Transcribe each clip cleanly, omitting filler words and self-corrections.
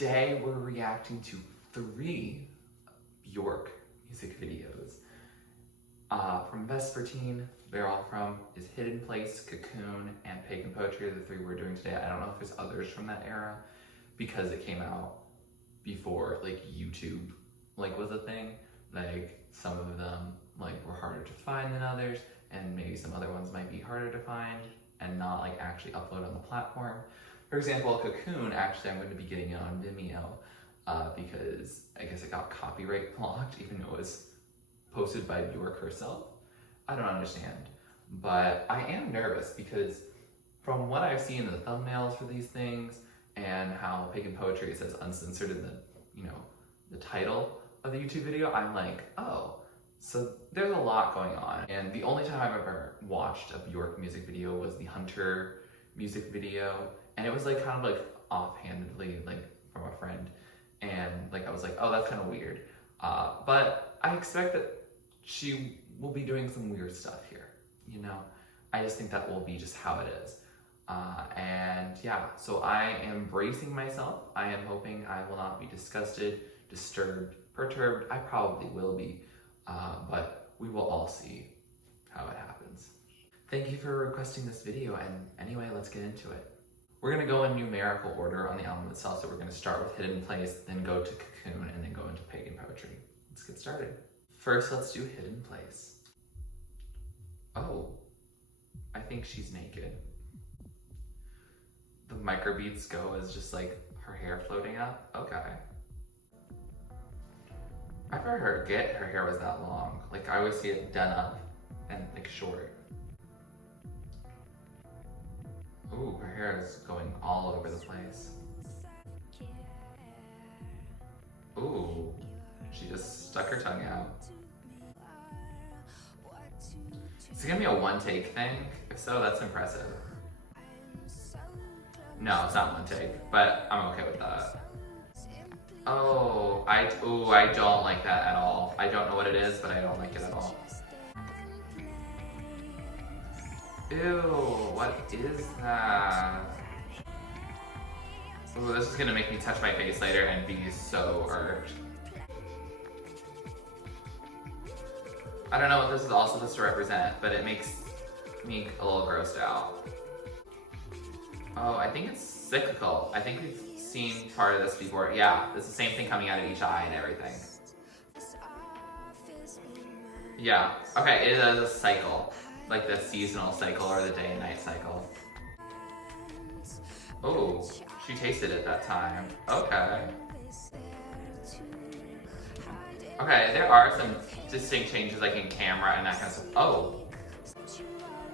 Today we're reacting to 3 Björk music videos. From Vespertine, they're all from is Hidden Place, Cocoon, and Pagan Poetry are the 3 we're doing today. I don't know if there's others from that era because it came out before like YouTube was a thing. Like some of them were harder to find than others, and maybe some other ones might be harder to find and not actually upload on the platform. For example, Cocoon, actually I'm going to be getting it on Vimeo because I guess it got copyright blocked even though it was posted by Björk herself. I don't understand, but I am nervous because from what I've seen in the thumbnails for these things and how Pagan Poetry says uncensored in the, the title of the YouTube video, I'm like, oh, so there's a lot going on. And the only time I've ever watched a Björk music video was the Hunter music video, and it was kind of offhandedly from a friend, and I was like, oh, that's kind of weird. But I expect that she will be doing some weird stuff here, I just think that will be just how it is. And yeah, so I am bracing myself. I am hoping I will not be disgusted, disturbed, perturbed. I probably will be, but we will all see how it happens. Thank you for requesting this video, and anyway, let's get into it. We're gonna go in numerical order on the album itself, so we're gonna start with Hidden Place, then go to Cocoon, and then go into Pagan Poetry. Let's get started. First, let's do Hidden Place. Oh, I think she's naked. The microbeats go as just her hair floating up. Okay. I've never heard her hair was that long. I always see it done up and short. Ooh, her hair is going all over the place. Ooh, she just stuck her tongue out. Is it gonna be a one-take thing? If so, that's impressive. No, it's not one take, but I'm okay with that. Oh, I don't like that at all. I don't know what it is, but I don't like it at all. Ew, what is that? Ooh, this is gonna make me touch my face later and be so irked. I don't know what this is also supposed to represent, but it makes me a little grossed out. Oh, I think it's cyclical. I think we've seen part of this before. Yeah, it's the same thing coming out of each eye and everything. Yeah, okay, it is a cycle. The seasonal cycle or the day and night cycle. Oh, she tasted it that time. Okay. Okay, there are some distinct changes in camera and that kind of stuff. Oh,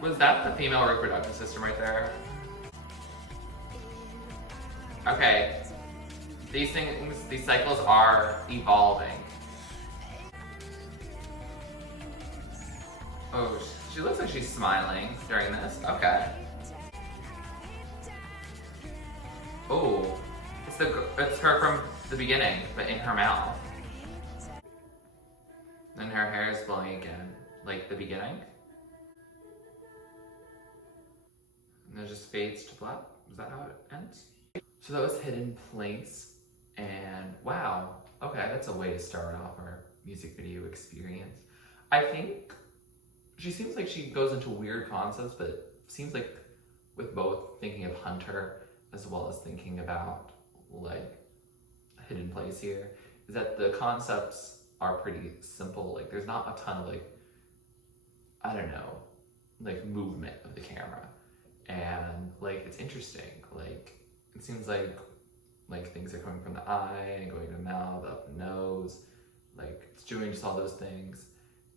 was that the female reproductive system right there? Okay, these cycles are evolving. Oh, she looks like she's smiling during this. Okay. Oh, it's her from the beginning, but in her mouth. Then her hair is blowing again, like the beginning. And it just fades to black. Is that how it ends? So that was Hidden Place, and wow, okay, that's a way to start off our music video experience. I think she seems like she goes into weird concepts, but it seems like with both thinking of Hunter as well as thinking about Hidden Place here, is that the concepts are pretty simple. there's not a ton of I don't know, movement of the camera, and it's interesting. It seems like things are coming from the eye and going to the mouth, up the nose, it's doing just all those things,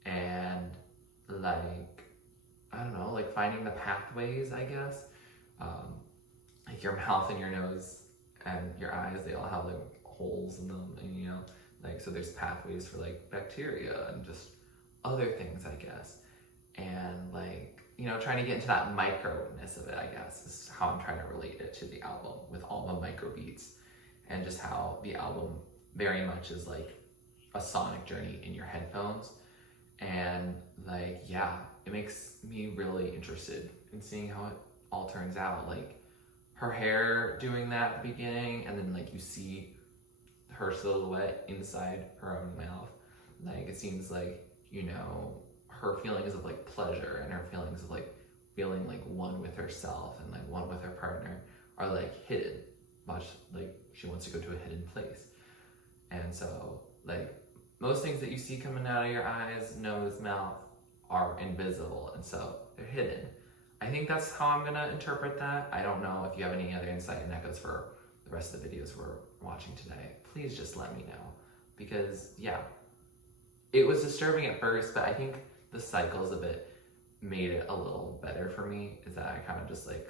and I don't know, finding the pathways, I guess. Your mouth and your nose and your eyes, they all have holes in them, and so there's pathways for bacteria and just other things, I guess. And trying to get into that microness of it, I guess, is how I'm trying to relate it to the album with all the micro beats, and just how the album very much is a sonic journey in your headphones. And yeah, it makes me really interested in seeing how it all turns out. Her hair doing that at the beginning, and then you see her silhouette inside her own mouth. Like, it seems like, you know, her feelings of like pleasure and her feelings of like feeling like one with herself and like one with her partner are like hidden, much like she wants to go to a hidden place. And so like most things that you see coming out of your eyes, nose, mouth are invisible, and so they're hidden. I think that's how I'm gonna interpret that. I don't know if you have any other insight, and that goes for the rest of the videos we're watching today. Please just let me know, because yeah, it was disturbing at first, but I think the cycles of it made it a little better for me, is that I kind of just like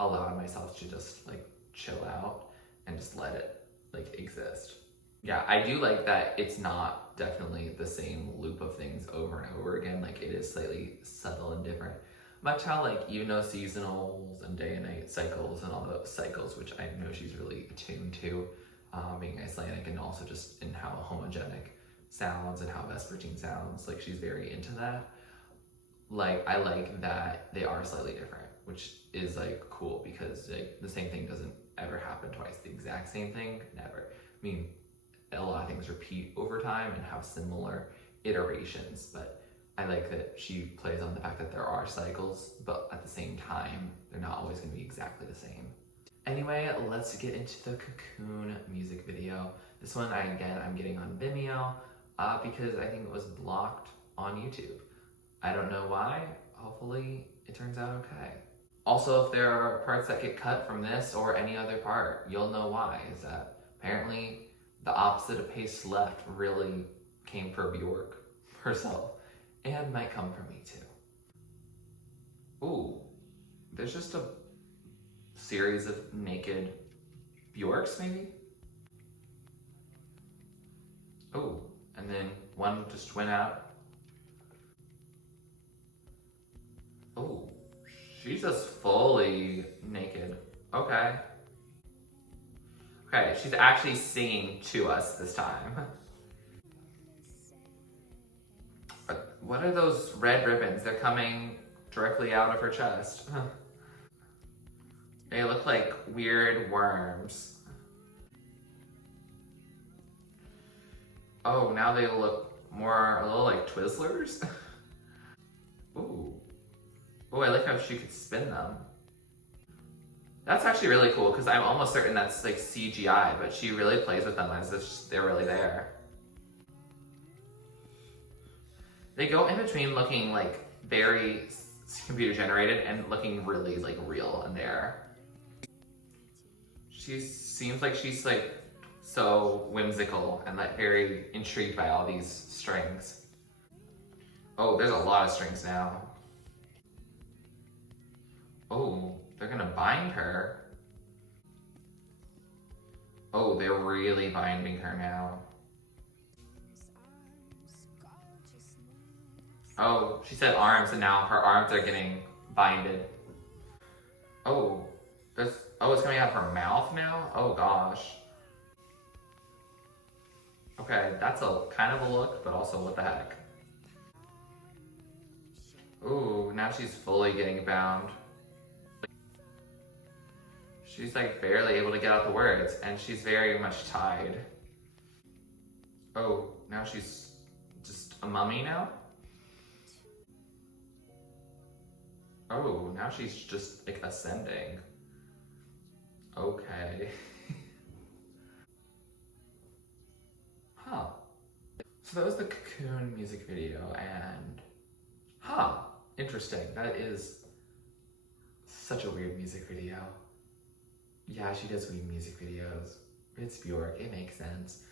allowed myself to just like chill out and just let it like exist. Yeah, I do like that it's not definitely the same loop of things over and over again. Like, it is slightly subtle and different. Much how like, you know, seasonals and day and night cycles and all those cycles, which I know she's really attuned to, being Icelandic, and also just in how homogenic sounds and how Vespertine sounds. Like, she's very into that. Like, I like that they are slightly different, which is like cool, because like the same thing doesn't ever happen twice. The exact same thing, never. I mean, a lot of things repeat over time and have similar iterations, but I like that she plays on the fact that there are cycles, but at the same time, they're not always going to be exactly the same. Anyway, let's get into the Cocoon music video. This one, I'm getting on Vimeo because I think it was blocked on YouTube. I don't know why. Hopefully, it turns out okay. Also, if there are parts that get cut from this or any other part, you'll know why. Is that apparently the opposite of pace left really came for Björk herself, and might come for me too. Ooh, there's just a series of naked Björks, maybe? Oh, and then one just went out. Oh, she's just fully naked. Okay. Okay, she's actually singing to us this time. What are those red ribbons? They're coming directly out of her chest. They look like weird worms. Oh, now they look a little like Twizzlers. Ooh. Oh, I like how she could spin them. That's actually really cool, because I'm almost certain that's like CGI, but she really plays with them as if they're really there. They go in between looking like very computer generated and looking really like real in there. She seems like she's like so whimsical and like very intrigued by all these strings. Oh, there's a lot of strings now. Oh, they're gonna bind her. Oh, they're really binding her now. Oh, she said arms, and now her arms are getting binded. Oh, it's coming out of her mouth now? Oh gosh. Okay, that's a kind of a look, but also what the heck. Ooh, now she's fully getting bound. She's like barely able to get out the words, and she's very much tied. Oh, now she's just a mummy now? Oh, now she's just like ascending. Okay. Huh. So that was the Cocoon music video, and interesting. That is such a weird music video. Yeah, she does weird music videos. It's Björk, it makes sense.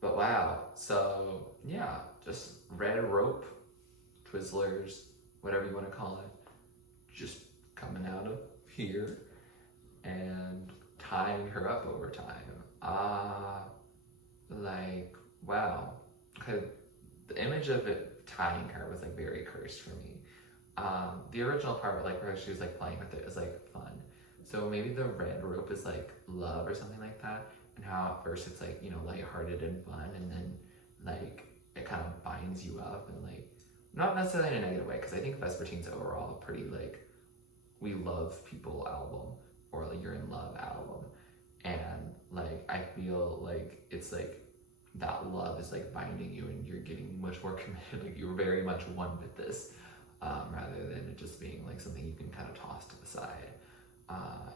But wow, so yeah, just red rope, Twizzlers, whatever you want to call it, just coming out of here and tying her up over time. Like, wow. The image of it tying her was like very cursed for me. The original part, like where she was like playing with it, is like fun. So maybe the red rope is like love or something like that, and how at first it's like, you know, lighthearted and fun, and then like it kind of binds you up, and like not necessarily in a negative way, because I think Vespertine's overall a pretty like we love people album, or like you're in love album, and like I feel like it's like that love is like binding you and you're getting much more committed, like you're very much one with this, rather than it just being like something you can kind of toss to the side.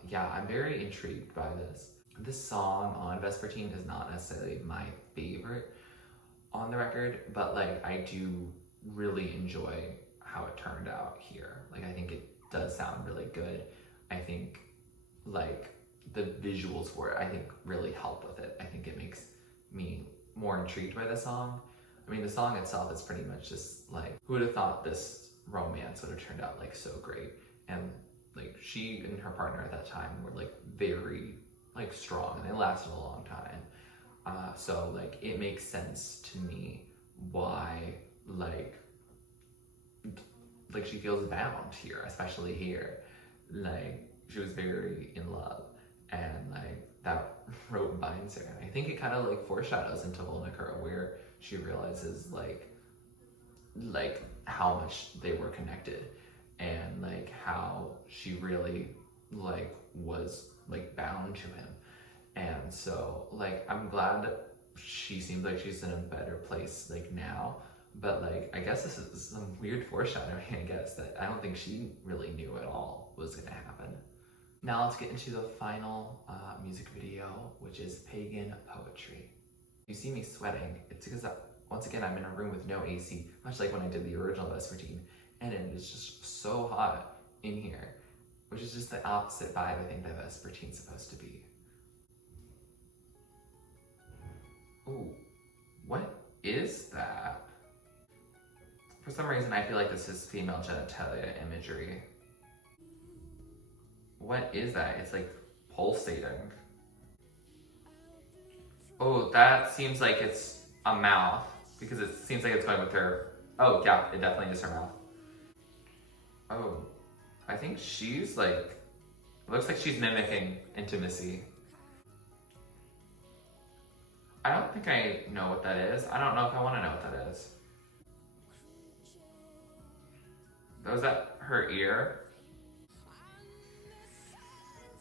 Yeah, I'm very intrigued by this. This song on Vespertine is not necessarily my favorite on the record, but like I do really enjoy how it turned out here. Like I think it does sound really good. I think like the visuals for it, I think really help with it. I think it makes me more intrigued by the song. I mean, the song itself is pretty much just like, who would have thought this romance would have turned out like so great? And like she and her partner at that time were like very like strong and they lasted a long time. So like it makes sense to me why like she feels bound here, especially here. Like she was very in love and like that rope binds her. And I think it kind of like foreshadows into Volnicura where she realizes like how much they were connected and like how she really like was like bound to him. And so like I'm glad that she seems like she's in a better place like now, but like I guess this is some weird foreshadowing, I guess, that I don't think she really knew at all was gonna happen. Now let's get into the final music video, which is Pagan Poetry. You see me sweating, it's because once again I'm in a room with no AC, much like when I did the original Vespertine, and it is just so hot in here, which is just the opposite vibe I think that Vespertine's supposed to be. Ooh, what is that? For some reason, I feel like this is female genitalia imagery. What is that? It's like pulsating. Oh, that seems like it's a mouth because it seems like it's going with her. Oh, yeah, it definitely is her mouth. Oh, I think she's like, it looks like she's mimicking intimacy. I don't think I know what that is. I don't know if I want to know what that is. Was that her ear?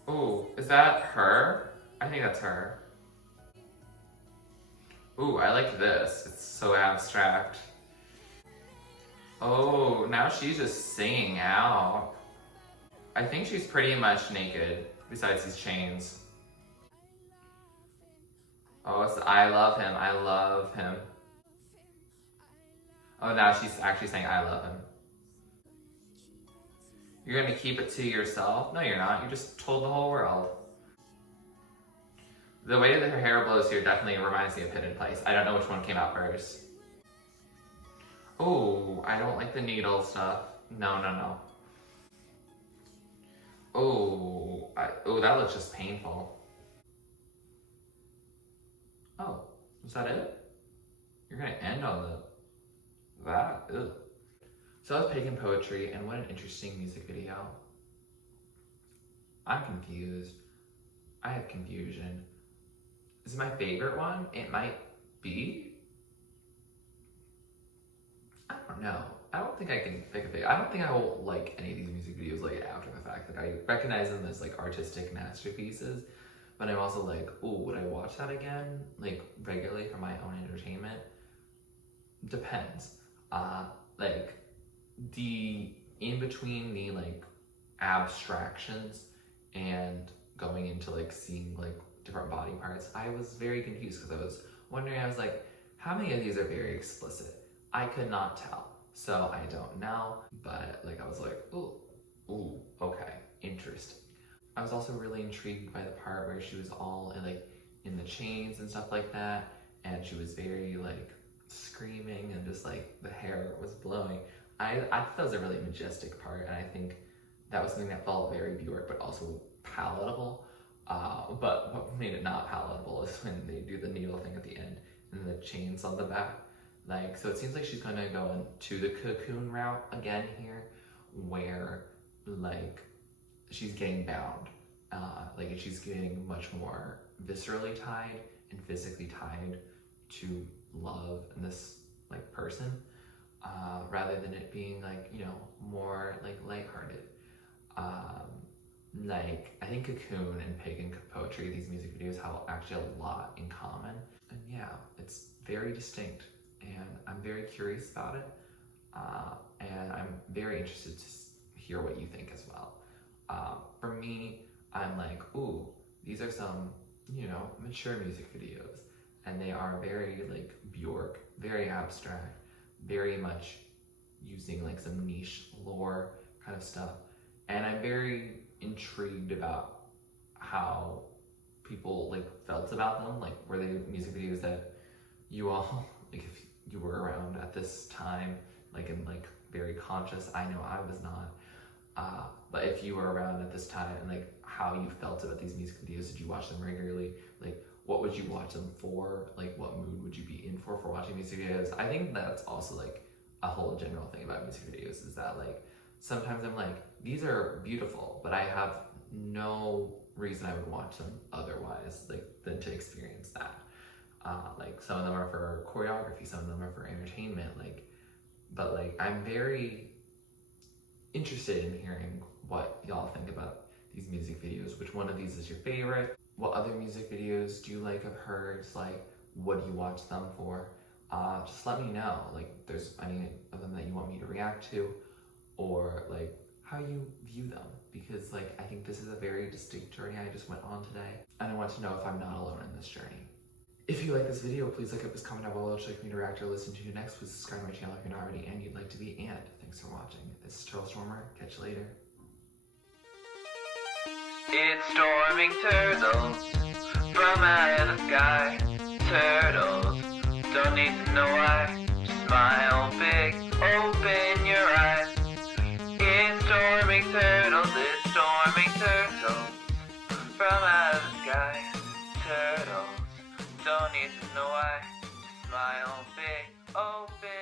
Ooh, is that her? I think that's her. Ooh, I like this. It's so abstract. Oh, now she's just singing out. I think she's pretty much naked, besides these chains. Oh, it's I love him, I love him. Oh, now she's actually saying I love him. You're gonna keep it to yourself? No, you're not. You just told the whole world. The way that her hair blows here definitely reminds me of Hidden Place. I don't know which one came out first. Oh, I don't like the needle stuff. No, no, no. Oh, that looks just painful. Oh, is that it? You're gonna end on that? Ugh. So that was Pagan Poetry, and what an interesting music video. I'm confused. I have confusion. Is it my favorite one? It might be. I don't know. I don't think I can pick a favorite. I don't think I will like any of these music videos like after the fact. Like I recognize them as like artistic masterpieces, but I'm also like, oh, would I watch that again? Like regularly for my own entertainment? Depends. Like the in between the like abstractions and going into like seeing like different body parts, I was very confused because I was wondering, I was like, how many of these are very explicit? I could not tell, so I don't know, but like I was like, ooh, okay, interesting. I was also really intrigued by the part where she was all in the chains and stuff like that, and she was very like screaming and just like the hair was blowing. I thought that was a really majestic part, and I think that was something that felt very Björk but also palatable. But what made it not palatable is when they do the needle thing at the end and the chains on the back. Like, so it seems like she's gonna go into the Cocoon route again here, where like she's getting bound. Like she's getting much more viscerally tied and physically tied to love and this like person, rather than it being like, you know, more like lighthearted. like, I think Cocoon and Pagan Poetry, these music videos have actually a lot in common. And yeah, it's very distinct, and I'm very curious about it. And I'm very interested to hear what you think as well. For me, I'm like, ooh, these are some, mature music videos. And they are very like Björk, very abstract, very much using like some niche lore kind of stuff. And I'm very intrigued about how people like felt about them. Like, were they music videos that you all, like, if you were around at this time, like, and like very conscious? I know I was not. But if you were around at this time, and like how you felt about these music videos, did you watch them regularly? Like, what would you watch them for? Like, what mood would you be in for watching music videos? I think that's also like a whole general thing about music videos, is that like sometimes I'm like, these are beautiful, but I have no reason I would watch them otherwise, like, than to experience that. Like, some of them are for choreography, some of them are for entertainment, like, but like I'm very interested in hearing what y'all think about these music videos. Which one of these is your favorite? What other music videos do you like of hers? Like, what do you watch them for? Just let me know, like, if there's any of them that you want me to react to, or like how you view them, because like I think this is a very distinct journey I just went on today, and I want to know if I'm not alone in this journey. If you like this video, please like it, comment down below, which like me to react or listen to next. Please subscribe to my channel if you're not already and you'd like to be, and thanks for watching. This is TurtleStormer. Catch you later. It's storming turtles from out of the sky. Turtles don't need to know why. Just smile big, open your eyes. It's storming turtles from out of the sky. Turtles don't need to know why. Just smile big, open